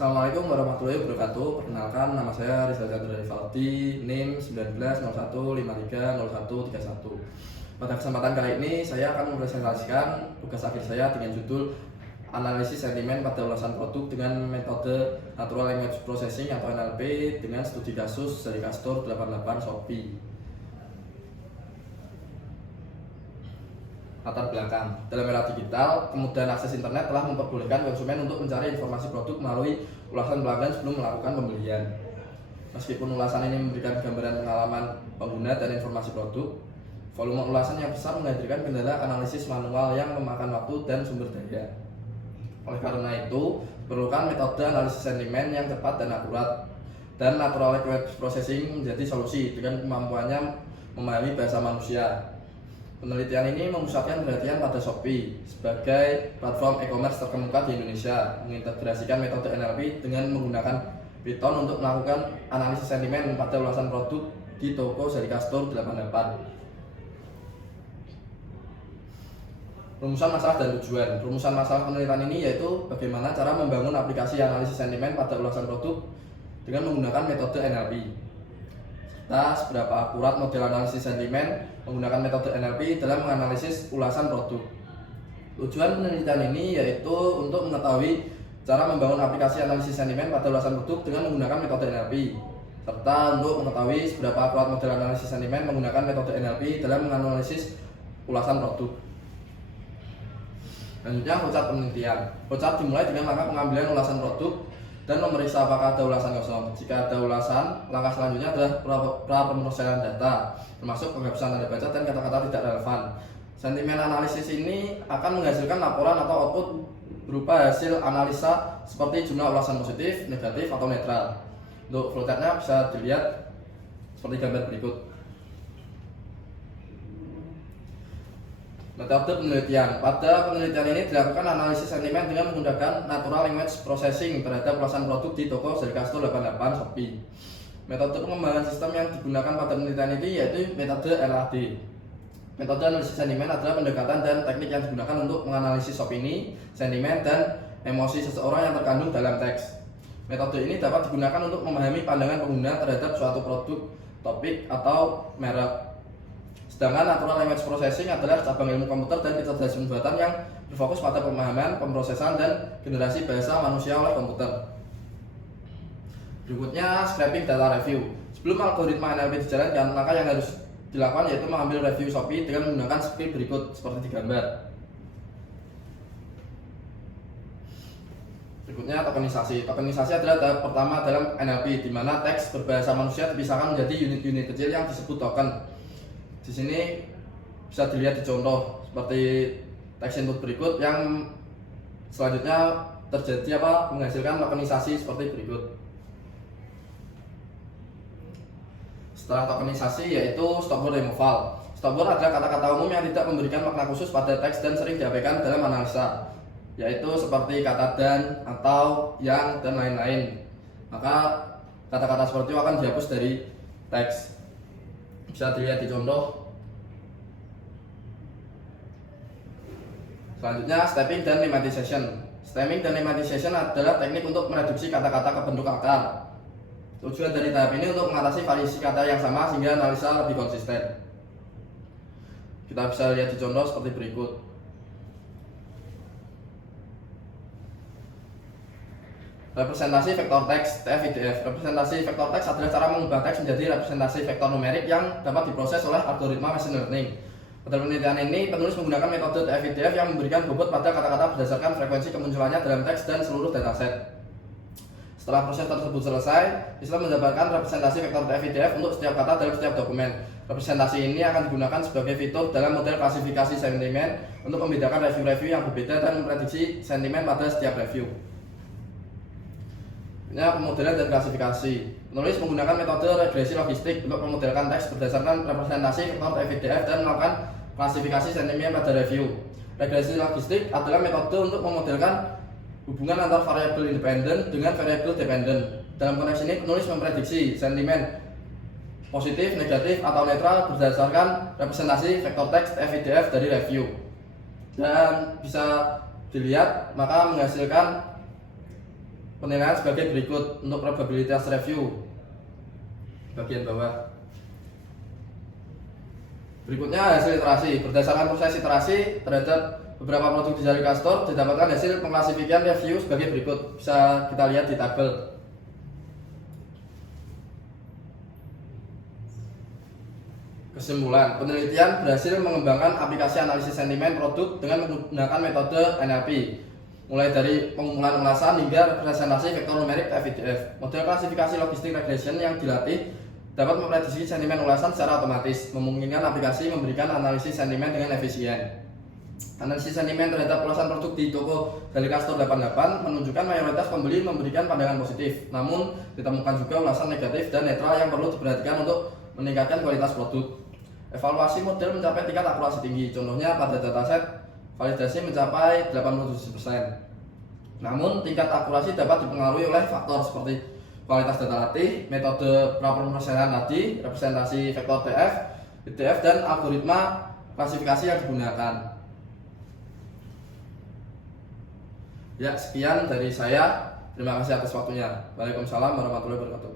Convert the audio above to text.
Assalamualaikum warahmatullahi wabarakatuh. Perkenalkan, nama saya Rizal Chandra Rivaldi, NIM 1901530131. Pada kesempatan kali ini saya akan mempresentasikan tugas akhir saya dengan judul Analisis Sentimen pada Ulasan Produk dengan metode Natural Language Processing atau NLP dengan studi kasus dari Castor 88 Shopee. Latar belakang, dalam era digital, kemudahan akses internet telah memperbolehkan konsumen untuk mencari informasi produk melalui ulasan pelanggan sebelum melakukan pembelian. Meskipun ulasan ini memberikan gambaran pengalaman pengguna dan informasi produk, volume ulasan yang besar menghadirkan kendala analisis manual yang memakan waktu dan sumber daya. Oleh karena itu, diperlukan metode analisis sentimen yang cepat dan akurat, dan natural language processing menjadi solusi dengan kemampuannya memahami bahasa manusia. Penelitian ini memusatkan perhatian pada Shopee sebagai platform e-commerce terkemuka di Indonesia, mengintegrasikan metode NLP dengan menggunakan Python untuk melakukan analisis sentimen pada ulasan produk di toko seri Castor 88. Rumusan masalah dan tujuan. Rumusan masalah penelitian ini yaitu bagaimana cara membangun aplikasi analisis sentimen pada ulasan produk dengan menggunakan metode NLP. Seberapa akurat model analisis sentimen menggunakan metode NLP dalam menganalisis ulasan produk. Tujuan penelitian ini yaitu untuk mengetahui cara membangun aplikasi analisis sentimen pada ulasan produk dengan menggunakan metode NLP, serta untuk mengetahui seberapa akurat model analisis sentimen menggunakan metode NLP dalam menganalisis ulasan produk. Selanjutnya, flowchart penelitian. Flowchart dimulai dengan langkah pengambilan ulasan produk dan memeriksa apakah ada ulasan kosong. Jika ada ulasan, langkah selanjutnya adalah pra-pemrosesan data, termasuk penghapusan tanda baca dan kata-kata tidak relevan. Sentimen analisis ini akan menghasilkan laporan atau output berupa hasil analisa seperti jumlah ulasan positif, negatif, atau netral. Untuk flowchartnya bisa dilihat seperti gambar berikut. Metode penelitian. Pada penelitian ini dilakukan analisis sentimen dengan menggunakan natural language processing terhadap ulasan produk di toko seri Castor 88 Shopee. Metode pengembangan sistem yang digunakan pada penelitian ini yaitu metode LAD. Metode analisis sentimen adalah pendekatan dan teknik yang digunakan untuk menganalisis opini, sentimen, dan emosi seseorang yang terkandung dalam teks. Metode ini dapat digunakan untuk memahami pandangan pengguna terhadap suatu produk, topik, atau merek. Sedangkan natural language processing adalah cabang ilmu komputer dan kecerdasan buatan yang berfokus pada pemahaman, pemrosesan, dan generasi bahasa manusia oleh komputer. Berikutnya, scraping data review. Sebelum algoritma NLP dijalankan, maka yang harus dilakukan yaitu mengambil review Shopee dengan menggunakan script berikut seperti digambar. Berikutnya, tokenisasi. Tokenisasi adalah tahap pertama dalam NLP, di mana teks berbahasa manusia dipisahkan menjadi unit-unit kecil yang disebut token. Di sini bisa dilihat di contoh seperti teks input berikut yang selanjutnya terjadi menghasilkan tokenisasi seperti berikut. Setelah tokenisasi yaitu stopword removal. Stopword adalah kata-kata umum yang tidak memberikan makna khusus pada teks dan sering diabaikan dalam analisa, yaitu seperti kata dan, atau, yang, dan lain-lain. Maka kata-kata seperti itu akan dihapus dari teks. Bisa dilihat di contoh. Selanjutnya, stepping dan lemmatization. Stemming dan lemmatization adalah teknik untuk mereduksi kata-kata ke bentuk akar. Tujuan dari tahap ini untuk mengatasi variasi kata yang sama sehingga analisa lebih konsisten. Kita bisa lihat di contoh seperti berikut. Representasi vektor teks (TF-IDF). Representasi vektor teks adalah cara mengubah teks menjadi representasi vektor numerik yang dapat diproses oleh algoritma machine learning. Pada penelitian ini, penulis menggunakan metode TF-IDF yang memberikan bobot pada kata-kata berdasarkan frekuensi kemunculannya dalam teks dan seluruh dataset. Setelah proses tersebut selesai, Islam mendapatkan representasi vektor TF-IDF untuk setiap kata dalam setiap dokumen. Representasi ini akan digunakan sebagai fitur dalam model klasifikasi sentimen untuk membedakan review-review yang berbeda dan memprediksi sentimen pada setiap review. Ini pemodelan dan klasifikasi. Penulis menggunakan metode regresi logistik untuk memodelkan teks berdasarkan representasi vektor TF-IDF dan melakukan klasifikasi sentimen pada review. Regresi logistik adalah metode untuk memodelkan hubungan antar variabel independen dengan variabel dependen. Dalam konteks ini, penulis memprediksi sentimen positif, negatif, atau netral berdasarkan representasi vektor teks TF-IDF dari review. Dan bisa dilihat maka menghasilkan penilaian sebagai berikut untuk probabilitas review bagian bawah. Berikutnya hasil iterasi. Berdasarkan proses iterasi terhadap beberapa produk di Jari Castor didapatkan hasil pengklasifikasian review sebagai berikut. Bisa kita lihat di tabel. Kesimpulan, penelitian berhasil mengembangkan aplikasi analisis sentimen produk dengan menggunakan metode NLP, mulai dari pengumpulan ulasan hingga representasi vektor numerik FIDF. Model klasifikasi logistik regression yang dilatih dapat memprediksi sentimen ulasan secara otomatis, memungkinkan aplikasi memberikan analisis sentimen dengan efisien. Analisis sentimen terhadap ulasan produk di toko Jari Castor 88 menunjukkan mayoritas pembeli memberikan pandangan positif, namun ditemukan juga ulasan negatif dan netral yang perlu diperhatikan untuk meningkatkan kualitas produk. Evaluasi model mencapai tingkat akurasi tinggi, contohnya pada dataset validasi mencapai 87%. Namun tingkat akurasi dapat dipengaruhi oleh faktor seperti kualitas data latih, metode prapromosian tadi, representasi vektor TF, IDF, dan algoritma klasifikasi yang digunakan. Ya, sekian dari saya. Terima kasih atas waktunya. Waalaikumsalam warahmatullahi wabarakatuh.